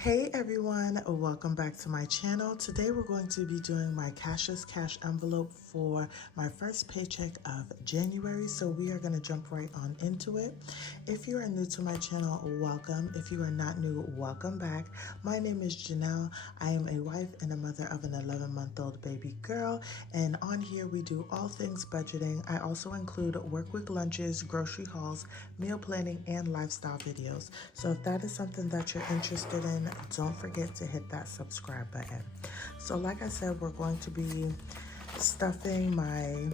Hey everyone, welcome back to my channel. Today we're going to be doing my cashless cash envelope for my first paycheck of January. So we are going to jump right on into it. If you are new to my channel, welcome. If you are not new, welcome back. My name is Janelle. I am a wife and a mother of an 11-month-old baby girl. And on here we do all things budgeting. I also include work week lunches, grocery hauls, meal planning, and lifestyle videos. So if that is something that you're interested in, don't forget to hit that subscribe button. So like I said, we're going to be stuffing my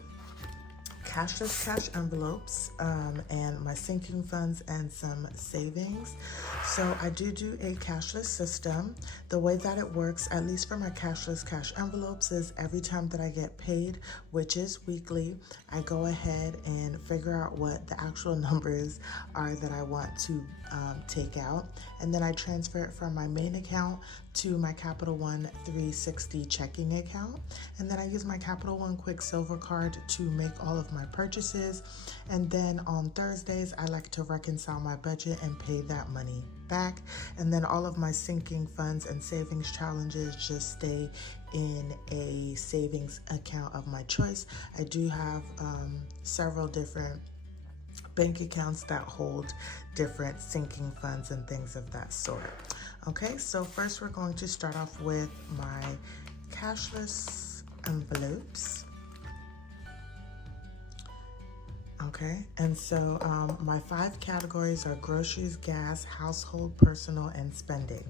cashless cash envelopes and my sinking funds and some savings. So I do a cashless system. The way that it works, at least for my cashless cash envelopes, is every time that I get paid, which is weekly, I go ahead and figure out what the actual numbers are that I want to take out, and then I transfer it from my main account to my Capital One 360 checking account, and then I use my Capital One Quicksilver card to make all of my purchases. And then on Thursdays I like to reconcile my budget and pay that money back, and then all of my sinking funds and savings challenges just stay in a savings account of my choice. I do have several different bank accounts that hold different sinking funds and things of that sort. Okay, so first we're going to start off with my cashless envelopes. Okay, and so my 5 categories are groceries, gas, household, personal, and spending.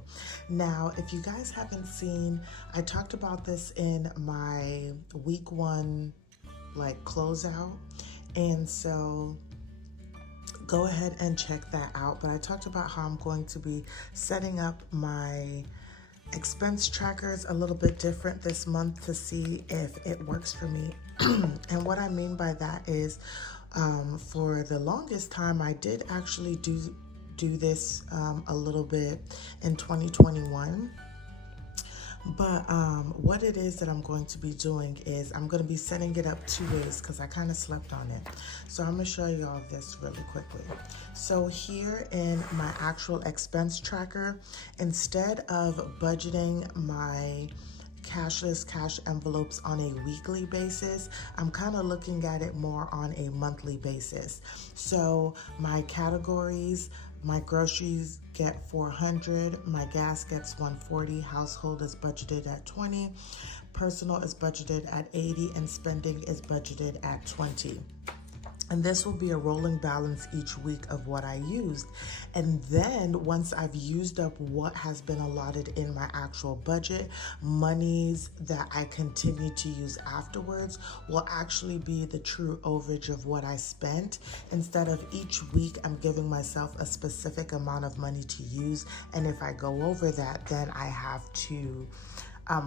Now, if you guys haven't seen, I talked about this in my week 1 closeout, and so go ahead and check that out. But I talked about how I'm going to be setting up my expense trackers a little bit different this month to see if it works for me. And what I mean by that is, for the longest time, I did actually do this a little bit in 2021. But what it is that I'm going to be doing is I'm going to be setting it up 2 ways because I kind of slept on it. So I'm going to show you all this really quickly. So here in my actual expense tracker, instead of budgeting my cashless cash envelopes on a weekly basis, I'm kind of looking at it more on a monthly basis. So my categories, my groceries get $400, my gas gets $140, household is budgeted at $20, personal is budgeted at $80, and spending is budgeted at $20. And this will be a rolling balance each week of what I used. And then once I've used up what has been allotted in my actual budget, monies that I continue to use afterwards will actually be the true overage of what I spent. Instead of each week, I'm giving myself a specific amount of money to use. And if I go over that, then I have to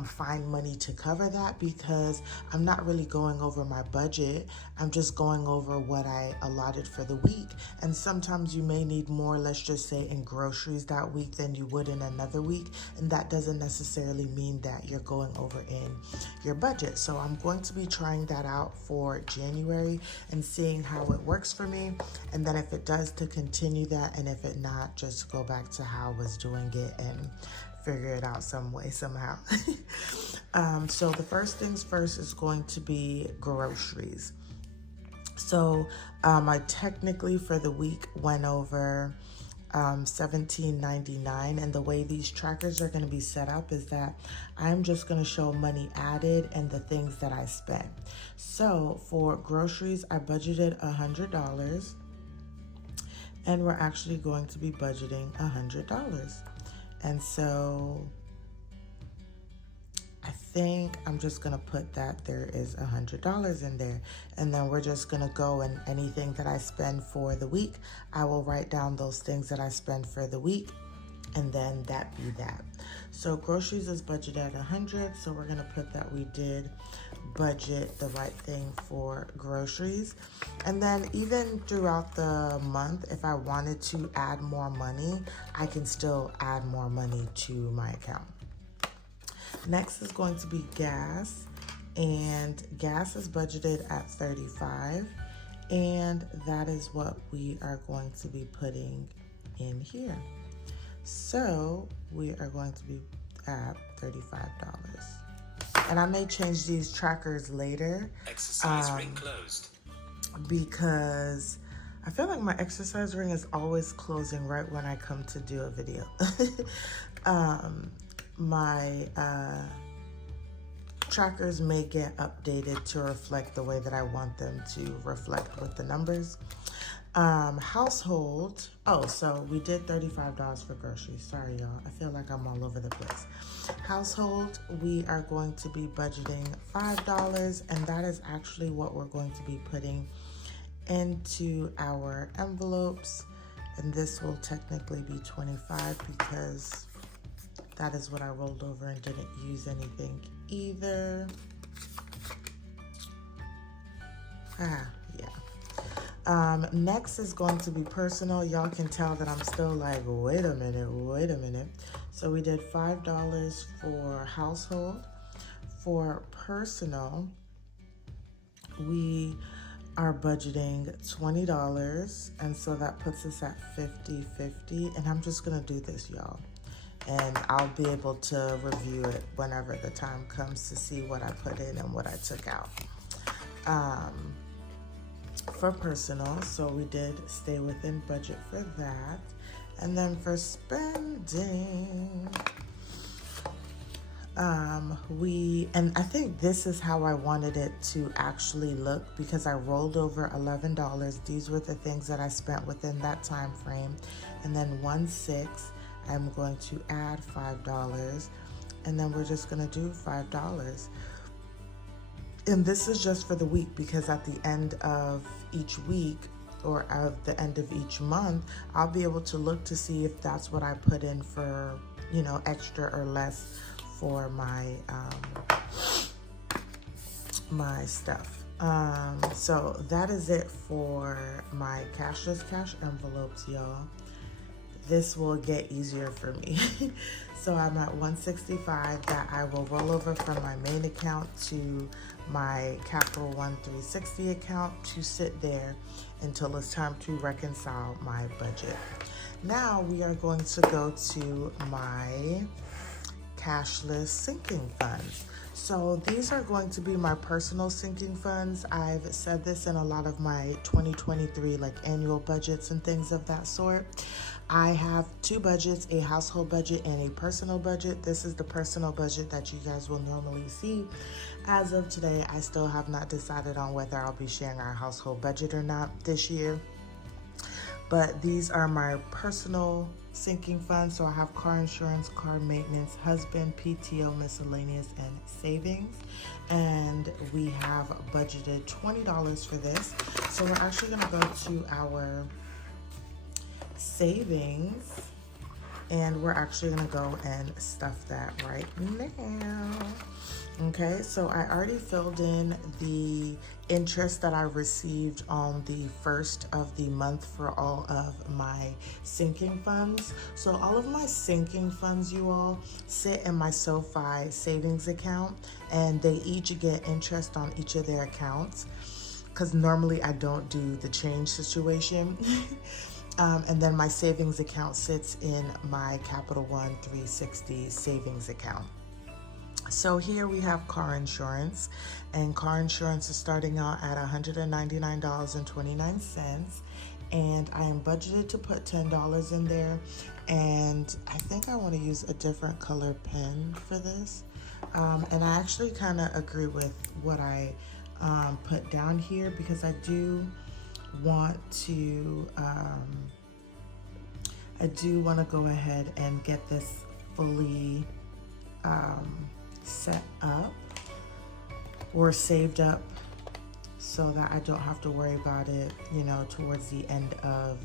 find money to cover that, because I'm not really going over my budget. I'm just going over what I allotted for the week. And sometimes you may need more, let's just say in groceries that week, than you would in another week. And that doesn't necessarily mean that you're going over in your budget. So I'm going to be trying that out for January and seeing how it works for me. And then if it does, to continue that. And if it not, just go back to how I was doing it and figure it out some way, somehow. So the first things first is going to be groceries. So I technically for the week went over $17.99, and the way these trackers are going to be set up is that I'm just going to show money added and the things that I spent. So for groceries, I budgeted $100, and we're actually going to be budgeting $100. And so I think I'm just going to put that there is $100 in there. And then we're just going to go, and anything that I spend for the week, I will write down those things that I spend for the week, and then that be that. So groceries is budgeted at $100. So we're going to put that we did budget the right thing for groceries. And then even throughout the month, if I wanted to add more money, I can still add more money to my account. Next is going to be gas, and gas is budgeted at $35, and that is what we are going to be putting in here. So we are going to be at $35. And I may change these trackers later. Exercise ring closed. Because I feel like my exercise ring is always closing right when I come to do a video. My trackers may get updated to reflect the way that I want them to reflect with the numbers. Household, so we did $35 for groceries. Sorry, y'all. I feel like I'm all over the place. Household, we are going to be budgeting $5, and that is actually what we're going to be putting into our envelopes. And this will technically be $25 because that is what I rolled over and didn't use anything either. Next is going to be personal. Y'all can tell that I'm still like, wait a minute. So we did $5 for household. For personal, we are budgeting $20, and so that puts us at $50. And I'm just gonna do this, y'all, and I'll be able to review it whenever the time comes to see what I put in and what I took out. For personal, so we did stay within budget for that. And then for spending, and I think this is how I wanted it to actually look, because I rolled over $11. These were the things that I spent within that time frame. And then 1/6, I'm going to add $5, and then we're just gonna do $5. And this is just for the week, because at the end of each week or at the end of each month, I'll be able to look to see if that's what I put in for, extra or less for my my stuff. So that is it for my cashless cash envelopes, y'all. This will get easier for me. So I'm at $165 that I will roll over from my main account to my Capital One 360 account to sit there until it's time to reconcile my budget. Now we are going to go to my cashless sinking funds. So these are going to be my personal sinking funds. I've said this in a lot of my 2023 annual budgets and things of that sort. I have two budgets, a household budget and a personal budget. This is the personal budget that you guys will normally see. As of today, I still have not decided on whether I'll be sharing our household budget or not this year. But these are my personal sinking funds. So I have car insurance, car maintenance, husband, PTO, miscellaneous, and savings. And we have budgeted $20 for this. So we're actually gonna go to our savings, and we're actually gonna go and stuff that right now. Okay, so I already filled in the interest that I received on the first of the month for all of my sinking funds. So all of my sinking funds, you all, sit in my SoFi savings account, and they each get interest on each of their accounts, because normally I don't do the change situation. And then my savings account sits in my Capital One 360 savings account. So here we have car insurance, and car insurance is starting out at $199.29, and I am budgeted to put $10 in there, and I think I want to use a different color pen for this, and I actually kind of agree with what I put down here, because I do want to go ahead and get this fully set up or saved up, so that I don't have to worry about it, towards the end of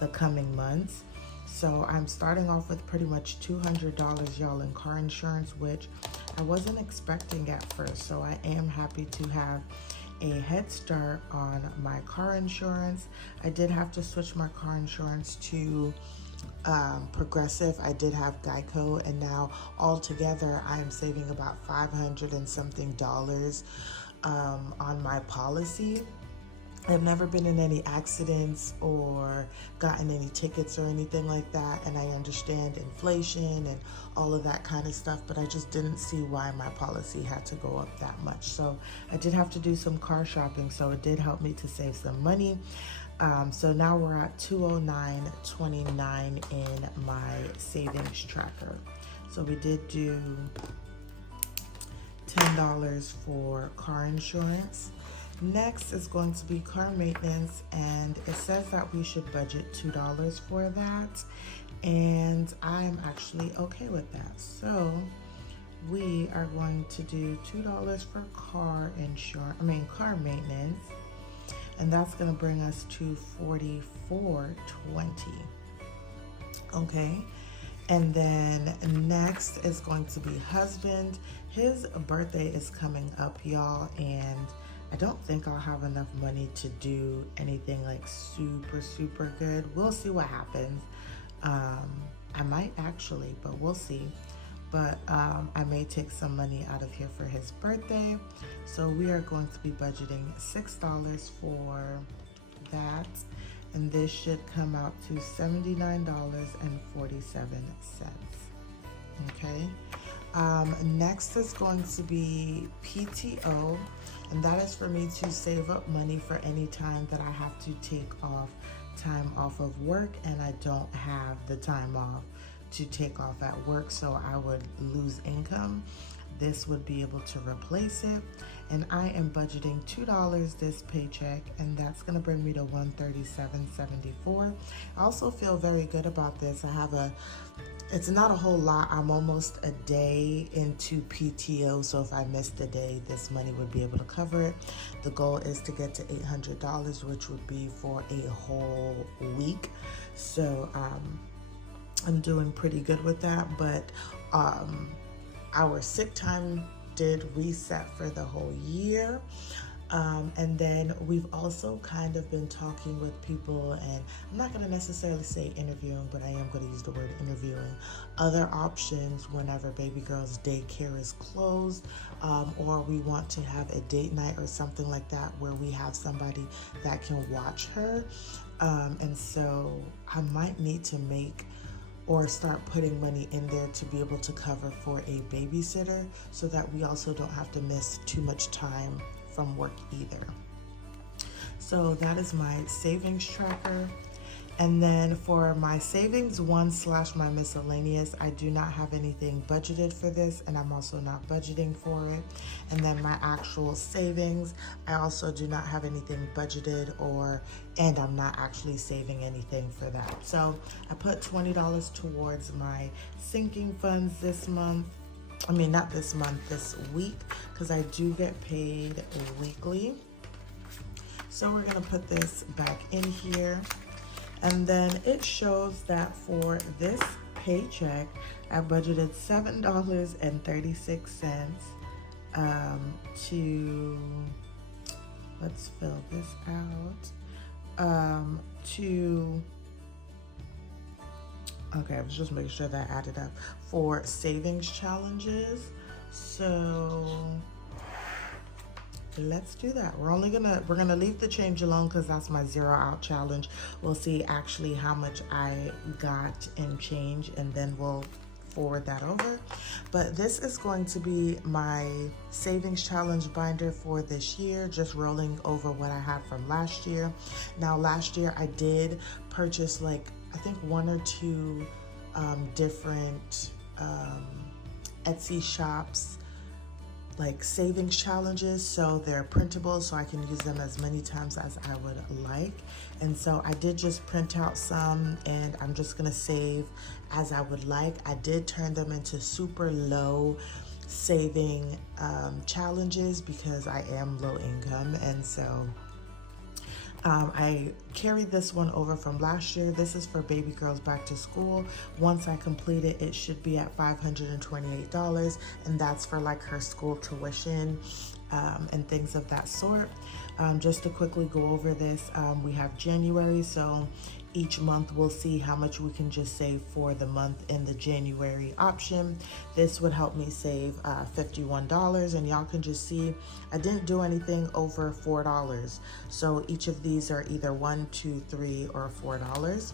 the coming months. So I'm starting off with pretty much $200, y'all, in car insurance, which I wasn't expecting at first. So I am happy to have a head start on my car insurance. I did have to switch my car insurance to Progressive. I did have Geico, and now altogether I am saving about $500 and something on my policy. I've never been in any accidents or gotten any tickets or anything like that, and I understand inflation and all of that kind of stuff, but I just didn't see why my policy had to go up that much. So I did have to do some car shopping, so it did help me to save some money. So now we're at $209.29 in my savings tracker. So we did do $10 for car insurance. Next is going to be car maintenance, and it says that we should budget $2 for that, and I'm actually okay with that. So we are going to do $2 for car maintenance, and that's going to bring us to $44.20. Okay. And then next is going to be husband. His birthday is coming up, y'all, and I don't think I'll have enough money to do anything like super good. We'll see what happens. I might actually, but we'll see. But I may take some money out of here for his birthday. So we are going to be budgeting $6 for that. And this should come out to $79.47. Okay. Next is going to be PTO, and that is for me to save up money for any time that I have to take time off of work and I don't have the time off to take off at work, so I would lose income. This would be able to replace it, and I am budgeting $2 this paycheck, and that's going to bring me to $137.74. I also feel very good about this. It's not a whole lot. I'm almost a day into PTO, so if I missed a day, this money would be able to cover it. The goal is to get to $800, which would be for a whole week. So I'm doing pretty good with that, but our sick time did reset for the whole year. And then we've also kind of been talking with people, and I'm not going to necessarily say interviewing, but I am going to use the word interviewing, other options whenever baby girl's daycare is closed, or we want to have a date night or something like that where we have somebody that can watch her. And so I might need to make or start putting money in there to be able to cover for a babysitter, so that we also don't have to miss too much time from work either. So that is my savings tracker. And then for my savings one / my miscellaneous, I do not have anything budgeted for this, and I'm also not budgeting for it. And then my actual savings, I also do not have anything budgeted, and I'm not actually saving anything for that. So I put $20 towards my sinking funds this month. I mean, not this month, this week, because I do get paid weekly. So we're gonna put this back in here. And then it shows that for this paycheck, I budgeted $7.36 to, let's fill this out, okay, I was just making sure that added up, for savings challenges. So let's do that. We're gonna leave the change alone because that's my 0 out challenge. We'll see actually how much I got in change, and then we'll forward that over. But this is going to be my savings challenge binder for this year, just rolling over what I had from last year. Now last year I did purchase I think 1 or 2 different Etsy shops savings challenges, so they're printable, so I can use them as many times as I would like. And so I did just print out some, and I'm just gonna save as I would like. I did turn them into super low saving challenges because I am low income, and so I carried this one over from last year. This is for baby girls back to school. Once I complete it, it should be at $528, and that's for her school tuition and things of that sort. Just to quickly go over this, we have January, so each month we'll see how much we can just save for the month in the January option. This would help me save $51, and y'all can just see I didn't do anything over $4. So each of these are either $1, $2, $3, or $4.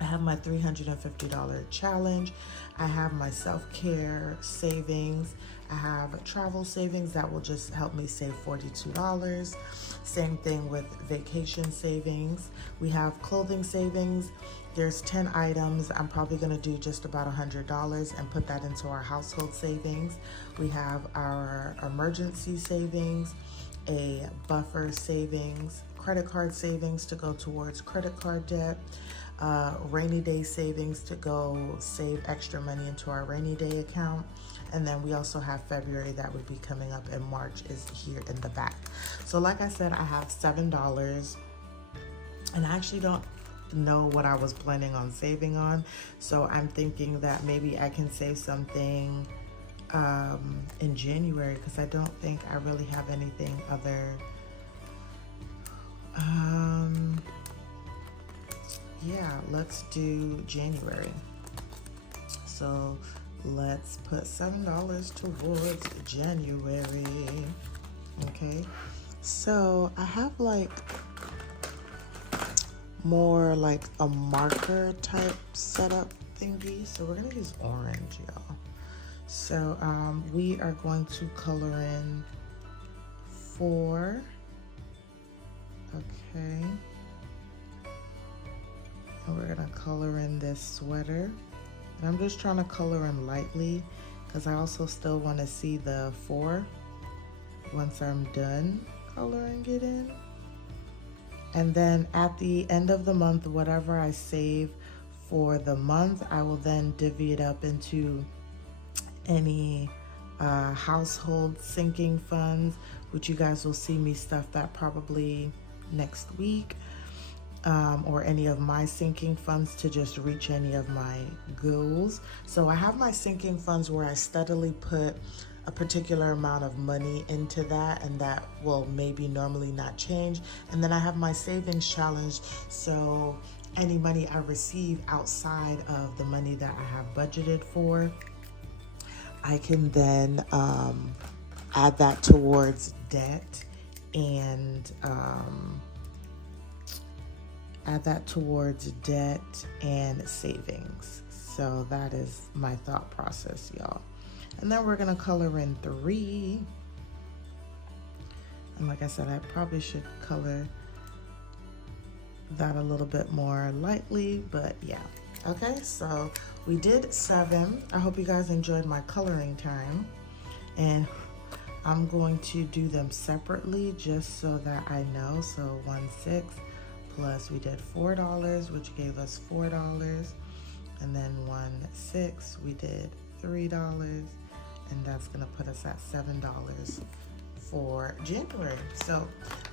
I have my $350 challenge. I have my self-care savings. I have travel savings that will just help me save $42. Same thing with vacation savings. We have clothing savings. There's 10 items. I'm probably gonna do just about $100 and put that into our household savings. We have our emergency savings, a buffer savings, credit card savings to go towards credit card debt, rainy day savings to go save extra money into our rainy day account. And then we also have February that would be coming up, and March is here in the back. So like I said, I have $7, and I actually don't know what I was planning on saving on. So I'm thinking that maybe I can save something in January, because I don't think I really have anything other. Yeah, let's do January. So let's put $7 towards January. Okay, so I have like more like a marker type setup thingy. So we're gonna use orange, y'all. So we are going to color in 4. Okay. And we're gonna color in this sweater. And I'm just trying to color in lightly because I also still want to see the 4 once I'm done coloring it in. And then at the end of the month, whatever I save for the month, I will then divvy it up into any household sinking funds, which you guys will see me stuff that probably next week. Or any of my sinking funds to just reach any of my goals. So I have my sinking funds where I steadily put a particular amount of money into that, and that will maybe normally not change. And then I have my savings challenge, so any money I receive outside of the money that I have budgeted for, I can then add that towards debt and savings. So that is my thought process, y'all. And then we're gonna color in 3. And like I said, I probably should color that a little bit more lightly, but yeah. Okay, so we did 7. I hope you guys enjoyed my coloring time. And I'm going to do them separately just so that I know. So 1/6 plus we did $4, which gave us $4. And then 1/6, we did $3. And that's gonna put us at $7 for January. So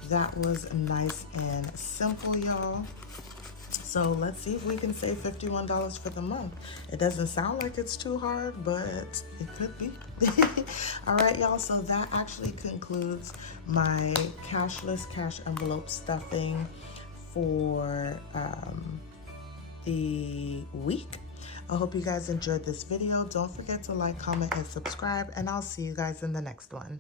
that was nice and simple, y'all. So let's see if we can save $51 for the month. It doesn't sound like it's too hard, but it could be. All right, y'all, so that actually concludes my cashless cash envelope stuffing for the week. I hope you guys enjoyed this video. Don't forget to like, comment, and subscribe, and I'll see you guys in the next one.